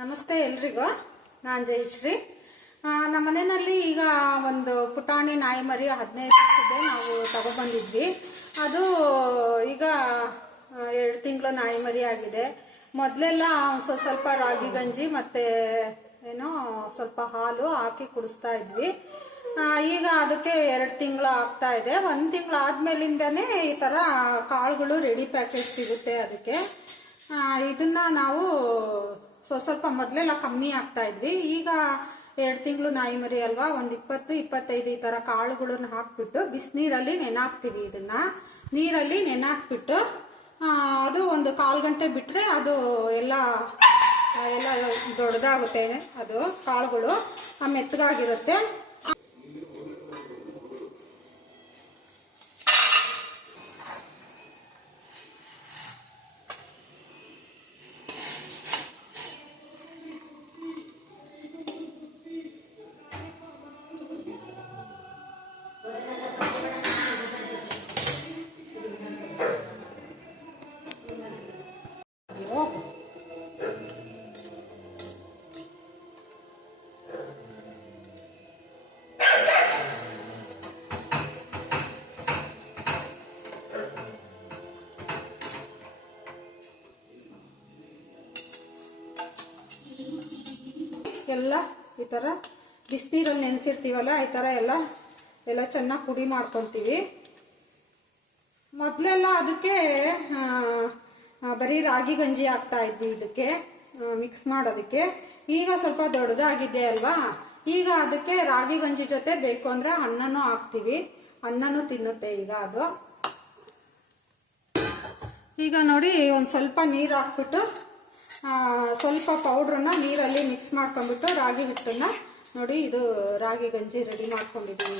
ನಮಸ್ತೆ ಎಲ್ರಿಗೂ. ನಾನು ಜಯಶ್ರೀ. ನಮ್ಮ ಮನೆಯಲ್ಲಿ ಈಗ ಒಂದು ಪುಟಾಣಿ ನಾಯಿ ಮರಿ 15 ದಿವಸದೇ ನಾವು ತಗೊಬಂದಿದ್ವಿ. ಅದು ಈಗ 2 ತಿಂಗಳು ನಾಯಿ ಮರಿ ಆಗಿದೆ. ಮೊದಲೆಲ್ಲ ಸ್ವಲ್ಪ ರಾಗಿ ಗಂಜಿ ಮತ್ತು ಏನೋ ಸ್ವಲ್ಪ ಹಾಲು ಹಾಕಿ ಕುಡಿಸ್ತಾ ಇದ್ವಿ. ಈಗ ಅದಕ್ಕೆ 2 ತಿಂಗಳು ಆಗ್ತಾ ಇದೆ. 1 ತಿಂಗಳು ಆದ್ಮೇಲಿಂದನೇ ಈ ಥರ ಕಾಳುಗಳು ರೆಡಿ ಪ್ಯಾಕೆಟ್ ಸಿಗುತ್ತೆ. ಅದಕ್ಕೆ ಇದನ್ನ ನಾವು ಸ್ವಲ್ಪ ಮೊದಲೆಲ್ಲ ಕಮ್ಮಿ ಆಗ್ತಾ ಇದ್ವಿ. ಈಗ 2 ತಿಂಗಳು ನಾಯಿ ಮರಿ ಅಲ್ವಾ, ಒಂದು 20-25 ಈ ಥರ ಕಾಳುಗಳನ್ನ ಹಾಕ್ಬಿಟ್ಟು ಬಿಸಿನೀರಲ್ಲಿ ನೆನಾಕ್ತೀವಿ. ಇದನ್ನ ನೀರಲ್ಲಿ ನೆನಾಕ್ಬಿಟ್ಟು ಅದು ಒಂದು 1/4 ಗಂಟೆ ಬಿಟ್ಟರೆ ಅದು ಎಲ್ಲ ದೊಡ್ಡದಾಗುತ್ತೆ. ಅದು ಕಾಳುಗಳು ಮೆತ್ತಗಾಗಿರುತ್ತೆ. ಎಲ್ಲ ಈ ಥರ ಬಿಸಿನೀರಲ್ಲಿ ನೆನೆಸಿರ್ತೀವಲ್ಲ, ಈ ಥರ ಎಲ್ಲ ಚೆನ್ನಾಗಿ ಪುಡಿ ಮಾಡ್ಕೊತೀವಿ. ಮೊದಲೆಲ್ಲ ಅದಕ್ಕೆ ಬರೀ ರಾಗಿ ಗಂಜಿ ಹಾಕ್ತಾ ಇದ್ವಿ ಇದಕ್ಕೆ ಮಿಕ್ಸ್ ಮಾಡೋದಕ್ಕೆ. ಈಗ ಸ್ವಲ್ಪ ದೊಡ್ಡದಾಗಿದೆ ಅಲ್ವಾ, ಈಗ ಅದಕ್ಕೆ ರಾಗಿ ಗಂಜಿ ಜೊತೆ ಬೇಕು ಅಂದರೆ ಅನ್ನನೂ ಹಾಕ್ತೀವಿ. ಅನ್ನನೂ ತಿನ್ನುತ್ತೆ ಈಗ ಅದು. ಈಗ ನೋಡಿ, ಒಂದು ಸ್ವಲ್ಪ ನೀರು ಹಾಕ್ಬಿಟ್ಟು ಸ್ವಲ್ಪ ಪೌಡ್ರನ್ನ ನೀರಲ್ಲಿ ಮಿಕ್ಸ್ ಮಾಡ್ಕೊಂಡ್ಬಿಟ್ಟು ರಾಗಿ ಹಿಟ್ಟನ್ನ ನೋಡಿ, ಇದು ರಾಗಿ ಗಂಜಿ ರೆಡಿ ಮಾಡ್ಕೊಂಡಿದ್ದೀನಿ.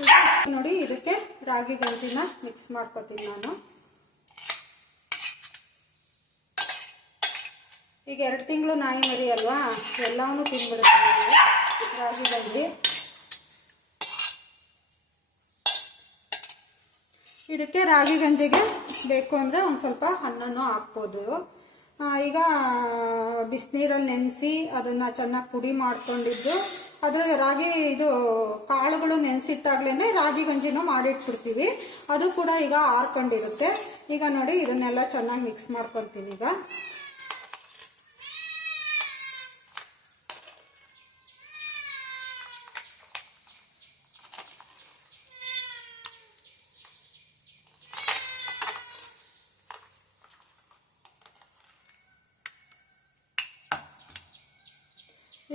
ಈಗ ನೋಡಿ, ಇದಕ್ಕೆ ರಾಗಿ ಗಂಜಿನ ಮಿಕ್ಸ್ ಮಾಡ್ಕೊತೀನಿ ನಾನು. ಈಗ 2 ತಿಂಗಳು ನಾಯಿ ಮರಿ ಅಲ್ವಾ, ಎಲ್ಲವನ್ನೂ ತಿನ್ಬಿಡುತ್ತೆ ರಾಗಿ ಗಂಜಿ. ಇದಕ್ಕೆ ರಾಗಿ ಗಂಜಿಗೆ ಬೇಕು ಅಂದರೆ ಒಂದು ಸ್ವಲ್ಪ ಅನ್ನನೂ ಹಾಕ್ಬೋದು. ಈಗ ಬಿಸಿನೀರಲ್ಲಿ ನೆನೆಸಿ ಅದನ್ನು ಚೆನ್ನಾಗಿ ಪುಡಿ ಮಾಡ್ಕೊಂಡಿದ್ದು ಅದರಲ್ಲಿ ರಾಗಿ ಕಾಳುಗಳು ನೆನೆಸಿಟ್ಟಾಗ್ಲೇ ರಾಗಿ ಗಂಜಿನೂ ಮಾಡಿಟ್ಬಿಡ್ತೀವಿ. ಅದು ಕೂಡ ಈಗ ಆರ್ಕೊಂಡಿರುತ್ತೆ. ಈಗ ನೋಡಿ, ಇದನ್ನೆಲ್ಲ ಚೆನ್ನಾಗಿ ಮಿಕ್ಸ್ ಮಾಡ್ಕೊತೀನಿ.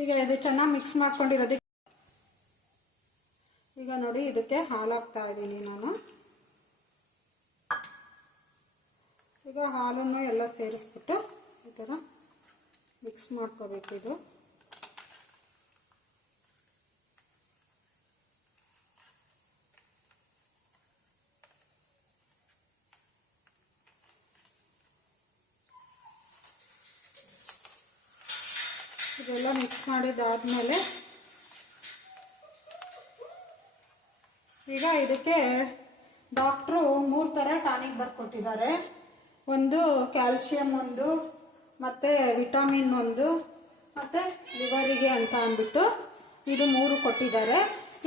ಈಗ ಇದು ಚೆನ್ನಾಗಿ ಮಿಕ್ಸ್ ಮಾಡ್ಕೊಂಡಿರೋದಕ್ಕೆ ಈಗ ನೋಡಿ, ಇದಕ್ಕೆ ಹಾಲು ಹಾಕ್ತಾ ಇದ್ದೀನಿ ನಾನು. ಈಗ ಹಾಲನ್ನು ಎಲ್ಲ ಸೇರಿಸ್ಬಿಟ್ಟು ಈ ಥರ ಮಿಕ್ಸ್ ಮಾಡ್ಕೋಬೇಕು. ಇದೆಲ್ಲ ಮಿಕ್ಸ್ ಮಾಡಿದಾದ್ಮೇಲೆ ಈಗ ಇದಕ್ಕೆ ಡಾಕ್ಟ್ರು 3 ಥರ ಟಾನಿಕ್ ಬರ್ಕೊಟ್ಟಿದ್ದಾರೆ. ಒಂದು ಕ್ಯಾಲ್ಶಿಯಂ, ಒಂದು ಮತ್ತು ವಿಟಮಿನ್, ಒಂದು ಮತ್ತು ಲಿವರಿಗೆ ಅಂತ ಅಂದ್ಬಿಟ್ಟು ಇದು 3 ಕೊಟ್ಟಿದ್ದಾರೆ.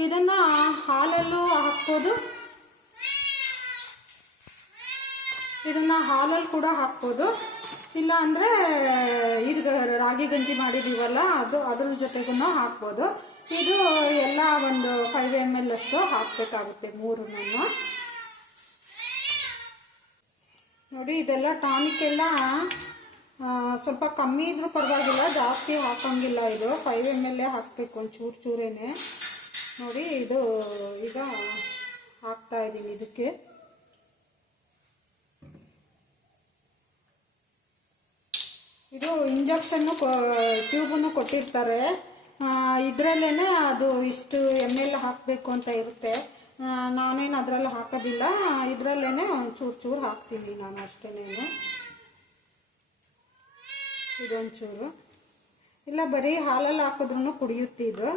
ಇದನ್ನು ಹಾಲಲ್ಲೂ ಹಾಕ್ಬೋದು, ಇದನ್ನು ಹಾಲಲ್ಲಿ ಕೂಡ ಹಾಕ್ಬೋದು. ಇಲ್ಲ ಅಂದರೆ ಇದು ರಾಗಿ ಗಂಜಿ ಮಾಡಿದ್ದೀವಲ್ಲ, ಅದ್ರ ಜೊತೆಗೂ ಹಾಕ್ಬೋದು. ಇದು ಎಲ್ಲ ಒಂದು 5 ml ಅಷ್ಟು ಹಾಕಬೇಕಾಗುತ್ತೆ, 3 ನೋಡಿ. ಇದೆಲ್ಲ ಟಾನಿಕ್ ಎಲ್ಲ ಸ್ವಲ್ಪ ಕಮ್ಮಿ ಇದ್ರೂ ಪರವಾಗಿಲ್ಲ, ಜಾಸ್ತಿ ಹಾಕೋಂಗಿಲ್ಲ. ಇದು 5 ml ಹಾಕಬೇಕು, ಒಂದು ಚೂರೇನೆ ನೋಡಿ. ಇದು ಈಗ ಹಾಕ್ತಾ ಇದ್ದೀನಿ ಇದಕ್ಕೆ. ಇದು ಇಂಜೆಕ್ಷನ್ನು ಟ್ಯೂಬನ್ನು ಕೊಟ್ಟಿರ್ತಾರೆ. ಇದರಲ್ಲೇ ಅದು ಇಷ್ಟು ml ಹಾಕಬೇಕು ಅಂತ ಇರುತ್ತೆ. ನಾನೇನು ಅದರಲ್ಲಿ ಹಾಕೋದಿಲ್ಲ, ಇದರಲ್ಲೇ ಒಂದು ಚೂರು ಹಾಕ್ತೀನಿ ನಾನು ಅಷ್ಟೇನೆ. ಇದೊಂಚೂರು ಇಲ್ಲ, ಬರೀ ಹಾಲಲ್ಲಿ ಹಾಕಿದ್ರೂ ಕುಡಿಯುತ್ತೆ ಇದು.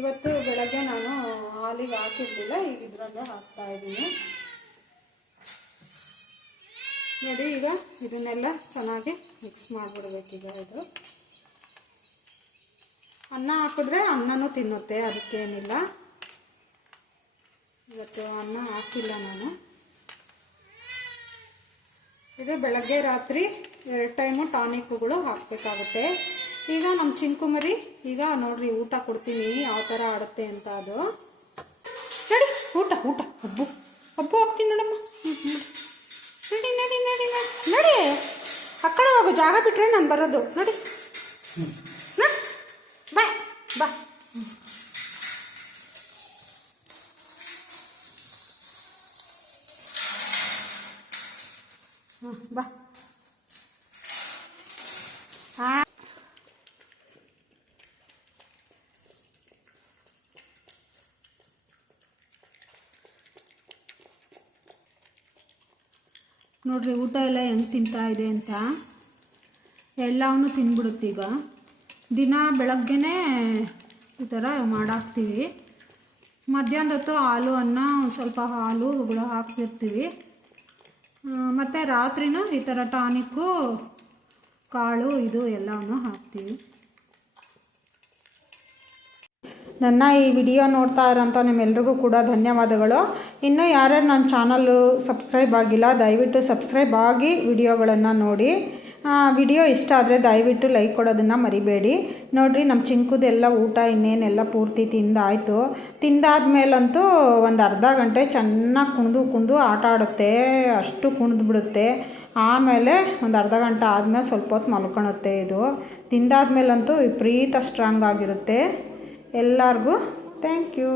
ಇವತ್ತು ಬೆಳಗ್ಗೆ ನಾನು ಹಾಲಿಗೆ ಹಾಕಿರಲಿಲ್ಲ, ಈಗ ಇದರಲ್ಲೇ ಹಾಕ್ತಾಯಿದ್ದೀನಿ ನೋಡಿ. ಈಗ ಇದನ್ನೆಲ್ಲ ಚೆನ್ನಾಗಿ ಮಿಕ್ಸ್ ಮಾಡಿಬಿಡ್ಬೇಕೀಗ. ಇದು ಅನ್ನ ಹಾಕಿದ್ರೆ ಅನ್ನನೂ ತಿನ್ನುತ್ತೆ, ಅದಕ್ಕೇನಿಲ್ಲ. ಇವತ್ತು ಅನ್ನ ಹಾಕಿಲ್ಲ ನಾನು. ಇದು ಬೆಳಗ್ಗೆ ರಾತ್ರಿ 2 ಟೈಮು ಟಾನಿಕ್ಗಳು ಹಾಕಬೇಕಾಗುತ್ತೆ. ಈಗ ನಮ್ಮ ಚಿಂಕುಮರಿ ಈಗ ನೋಡ್ರಿ ಊಟ ಕೊಡ್ತೀನಿ ಯಾವ ಥರ ಆಡುತ್ತೆ ಅಂತ. ಅದು ನಡಿ ಊಟ ಹಬ್ಬು ಹೋಗ್ತೀನಿ ನೋಡಮ್ಮ. ನಡಿ ನಡಿ ನಡಿ ನಡಿ ನಡಿ, ಆ ಕಡೆ ಹೋಗು, ಜಾಗ ಬಿಟ್ಟರೆ ನಾನು ಬರೋದು. ನೋಡಿ ಬಾ ಬಾ. ಬಾ. ಹಾಂ ನೋಡ್ರಿ ಊಟ ಎಲ್ಲ ಹೆಂಗೆ ತಿಂತಾ ಇದೆ ಅಂತ. ಎಲ್ಲವನ್ನೂ ತಿಂದ್ಬಿಡುತ್ತೆ. ಈಗ ದಿನ ಬೆಳಗ್ಗೆನೇ ಈ ಥರ ಮಾಡಾಕ್ತೀವಿ. ಮಧ್ಯಾಹ್ನದ ಹೊತ್ತು ಹಾಲು ಅನ್ನ ಸ್ವಲ್ಪ ಹಾಲುಗಳು ಹಾಕ್ತಿರ್ತೀವಿ. ಮತ್ತು ರಾತ್ರಿನೂ ಈ ಥರ ಟಾನಿಕ್ಕು ಕಾಳು ಇದು ಎಲ್ಲವನ್ನೂ ಹಾಕ್ತೀವಿ. ನನ್ನ ಈ ವಿಡಿಯೋ ನೋಡ್ತಾ ಇರೋಂಥ ನಿಮ್ಮೆಲ್ರಿಗೂ ಕೂಡ ಧನ್ಯವಾದಗಳು. ಇನ್ನೂ ಯಾರ್ಯಾರು ನನ್ನ ಚಾನಲ್ಲು ಸಬ್ಸ್ಕ್ರೈಬ್ ಆಗಿಲ್ಲ ದಯವಿಟ್ಟು ಸಬ್ಸ್ಕ್ರೈಬ್ ಆಗಿ ವಿಡಿಯೋಗಳನ್ನು ನೋಡಿ. ವಿಡಿಯೋ ಇಷ್ಟ ಆದರೆ ದಯವಿಟ್ಟು ಲೈಕ್ ಕೊಡೋದನ್ನು ಮರಿಬೇಡಿ. ನೋಡಿರಿ ನಮ್ಮ ಚಿಂಕುದೆಲ್ಲ ಊಟ ಇನ್ನೇನೆಲ್ಲ ಪೂರ್ತಿ ತಿಂದಾಯಿತು. ತಿಂದಾದ್ಮೇಲಂತೂ ಒಂದು ಅರ್ಧ ಗಂಟೆ ಚೆನ್ನಾಗಿ ಕುಣಿದು ಆಟ ಆಡುತ್ತೆ. ಅಷ್ಟು ಕುಣಿದು ಬಿಡುತ್ತೆ. ಆಮೇಲೆ ಒಂದು ಅರ್ಧ ಗಂಟೆ ಆದಮೇಲೆ ಸ್ವಲ್ಪ ಹೊತ್ತು ಮಲ್ಕೊಳುತ್ತೆ. ಇದು ತಿಂದಾದ್ಮೇಲಂತೂ ವಿಪರೀತ ಸ್ಟ್ರಾಂಗ್ ಆಗಿರುತ್ತೆ. ಎಲ್ಲರಿಗೂ ಥ್ಯಾಂಕ್ ಯು.